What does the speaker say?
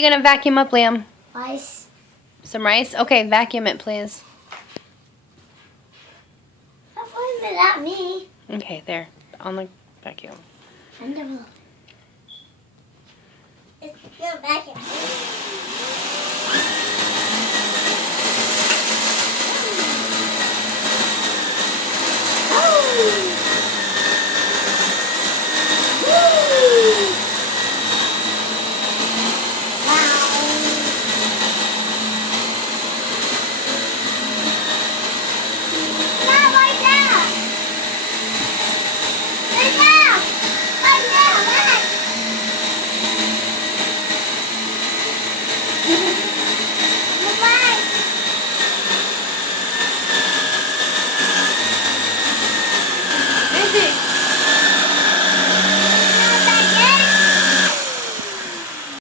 you going to vacuum up, Liam? Rice. Some rice? Okay, vacuum it, please. Stop pointing it at me. Okay, there. On the vacuum. And